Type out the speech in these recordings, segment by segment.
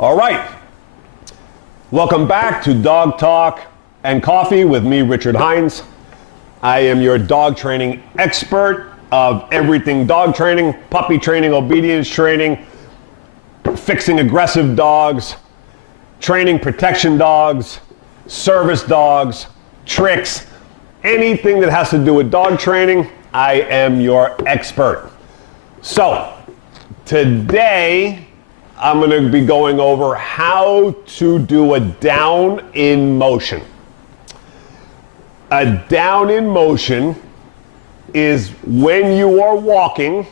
All right. Welcome back to Dog Talk and Coffee with me, Richard Hines. I am your dog training expert of everything dog training, puppy training, obedience training, fixing aggressive dogs, training protection dogs, service dogs, tricks, anything that has to do with dog training, I am your expert. So, today I'm going to be going over how to do a down in motion. A down in motion is when you are walking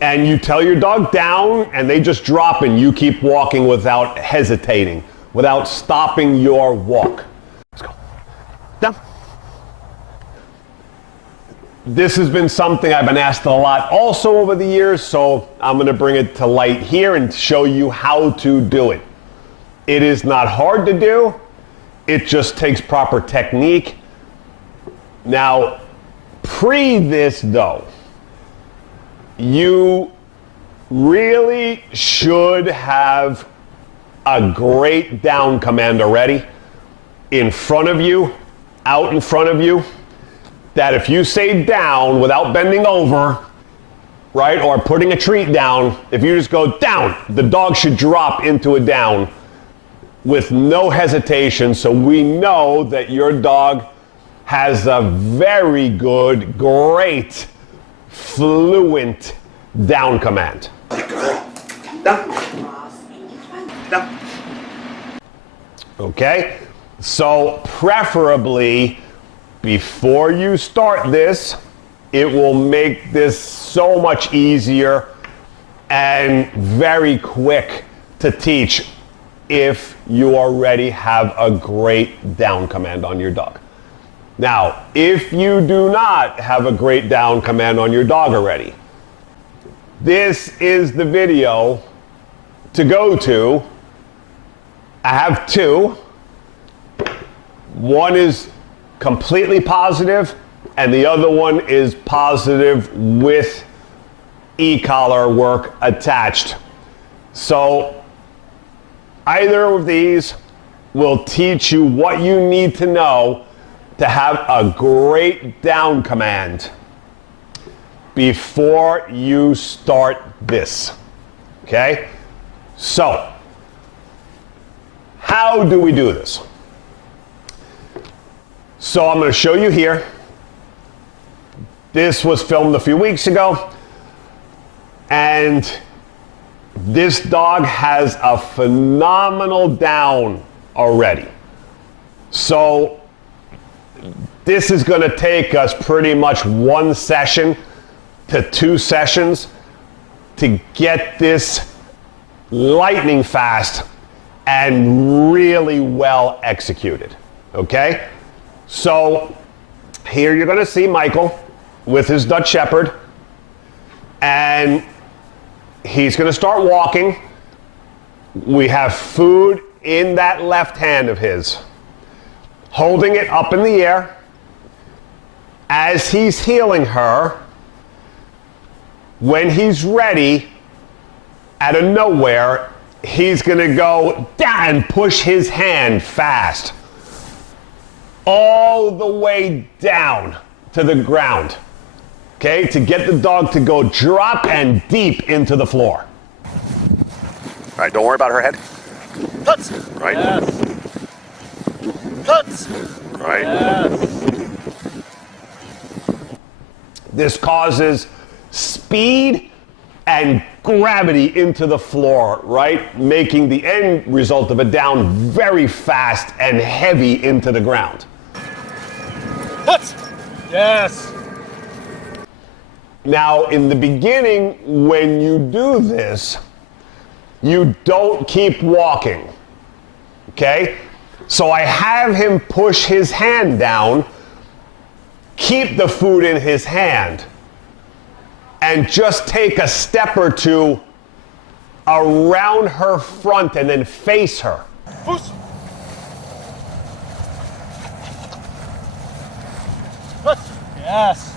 and you tell your dog down and they just drop and you keep walking without hesitating, without stopping your walk. Let's go. Down. This has been something I've been asked a lot also over the years, so I'm going to bring it to light here and show you how to do it. It is not hard to do. It just takes proper technique. Now, pre this though, you really should have a great down command already in front of you, out in front of you, that if you say down without bending over, right, or putting a treat down, if you just go down, the dog should drop into a down with no hesitation, so we know that your dog has a very good, great, fluent down command. Okay, so preferably before you start this, it will make this so much easier and very quick to teach if you already have a great down command on your dog. Now, if you do not have a great down command on your dog already, this is the video to go to. I have two. One is completely positive, and the other one is positive with e-collar work attached. So either of these will teach you what you need to know to have a great down command before you start this. Okay? So, how do we do this? So I'm going to show you here. This was filmed a few weeks ago, and this dog has a phenomenal down already. So this is going to take us pretty much 1 session to 2 sessions to get this lightning fast and really well executed. Okay? So here you're going to see Michael with his Dutch Shepherd, and he's going to start walking. We have food in that left hand of his, holding it up in the air. As he's heeling her, when he's ready, out of nowhere, he's going to go down and push his hand fast all the way down to the ground, okay, to get the dog to go drop and deep into the floor. All right, don't worry about her head. Cuts. Right. Yes. Cuts. Right. Yes. This causes speed and gravity into the floor, right? Making the end result of a down very fast and heavy into the ground. Cuts. Yes. Now, in the beginning, when you do this, you don't keep walking, okay? So I have him push his hand down, keep the food in his hand, and just take a step or two around her front and then face her. Push. Cuts. Yes.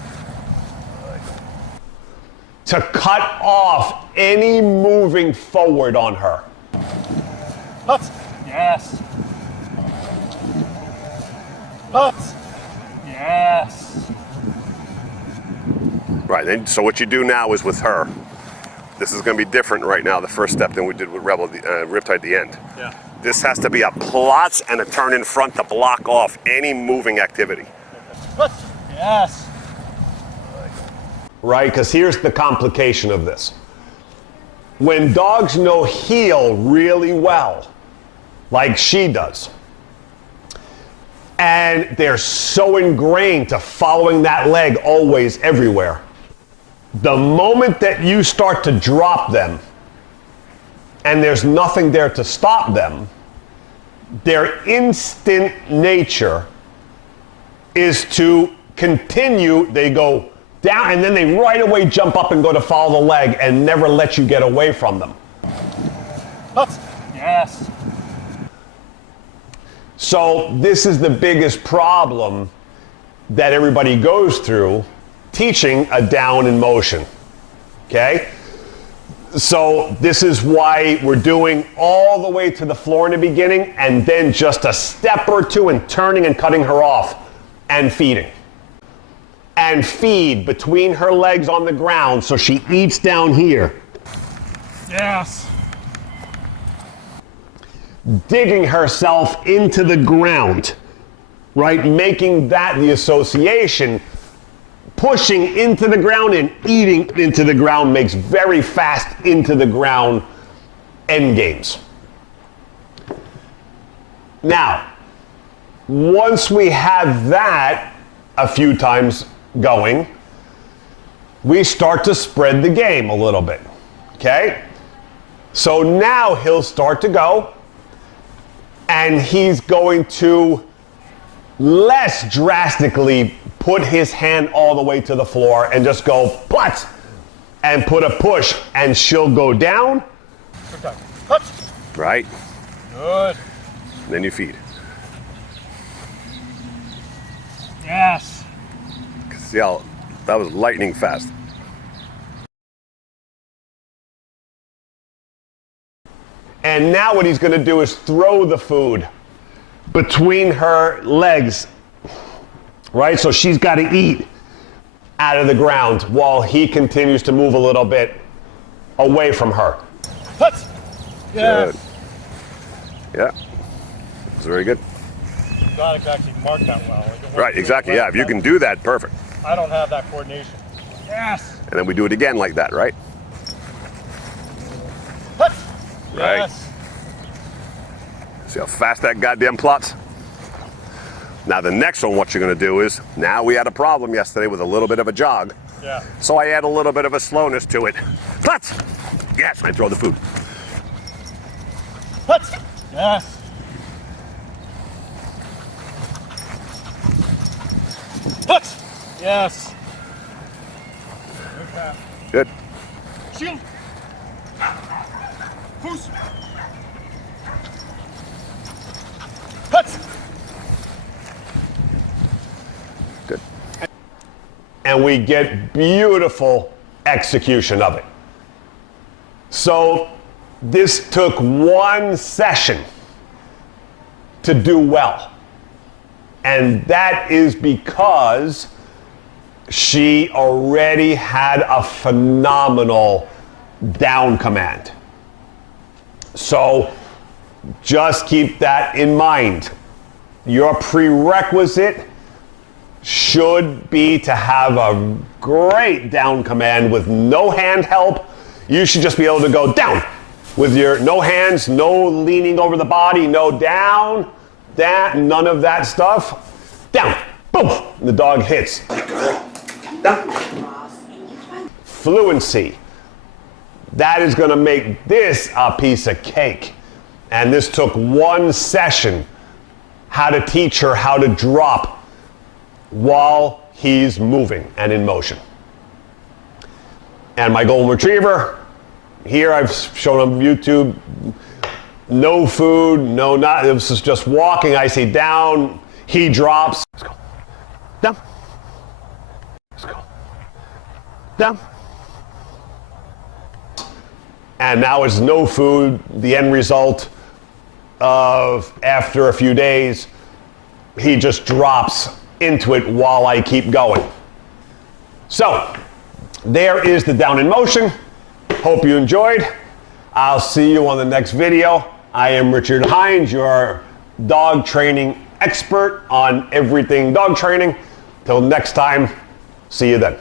To cut off any moving forward on her. Huts. Yes. Huts. Yes. Right, then, so what you do now is with her. This is going to be different right now, the first step, than we did with Rebel, Riptide at the end. Yeah. This has to be a plots and a turn in front to block off any moving activity. Huts. Yes. Right? Because here's the complication of this. When dogs know heel really well, like she does, and they're so ingrained to following that leg always, everywhere, the moment that you start to drop them and there's nothing there to stop them, their instant nature is to continue. They go down and then they right away jump up and go to follow the leg and never let you get away from them. Huts. Yes. So this is the biggest problem that everybody goes through teaching a down in motion. Okay? So this is why we're doing all the way to the floor in the beginning and then just a step or two and turning and cutting her off and feeding. And feed between her legs on the ground so she eats down here. Yes. Digging herself into the ground, right? Making that the association. Pushing into the ground and eating into the ground makes very fast into the ground end games. Now, once we have that a few times going, we start to spread the game a little bit, okay? So now he'll start to go, and he's going to less drastically put his hand all the way to the floor and just go putz and put a push, and she'll go down. Okay. Huts. Right? Good. And then you feed. Yes. See how that was lightning fast. And now what he's going to do is throw the food between her legs, right? So she's got to eat out of the ground while he continues to move a little bit away from her. Huts. Yes. Good. Yeah. It's very good. God, I actually mark that well. Like, it works Right, exactly. really Yeah, well. if you can do that, perfect. I don't have that coordination. Yes. And then we do it again like that, right? Huts. Right. Yes. See how fast that goddamn plots? Now the next one, what you're gonna do is, now we had a problem yesterday with a little bit of a jog. Yeah. So I add a little bit of a slowness to it. Plots! Yes, I throw the food. Huts. Yes. Huts. Yes. Okay. Good. Shield. Foos. Huts. Good. And we get beautiful execution of it. So this took one session to do well. And that is because she already had a phenomenal down command. So just keep that in mind. Your prerequisite should be to have a great down command with no hand help. You should just be able to go down with your no hands, no leaning over the body, no down, none of that stuff. Down, boom, the dog hits. Fluency. That is going to make this a piece of cake. And this took one session, how to teach her how to drop while he's moving and in motion. And my golden retriever, here I've shown on YouTube, no food, no not, it was just walking. I say down, he drops. Let's go. Down. Let's go. Down. And now it's no food. The end result, of after a few days, he just drops into it while I keep going. So, there is the down in motion. Hope you enjoyed. I'll see you on the next video. I am Richard Hines, your dog training expert on everything dog training. Till next time, see you then.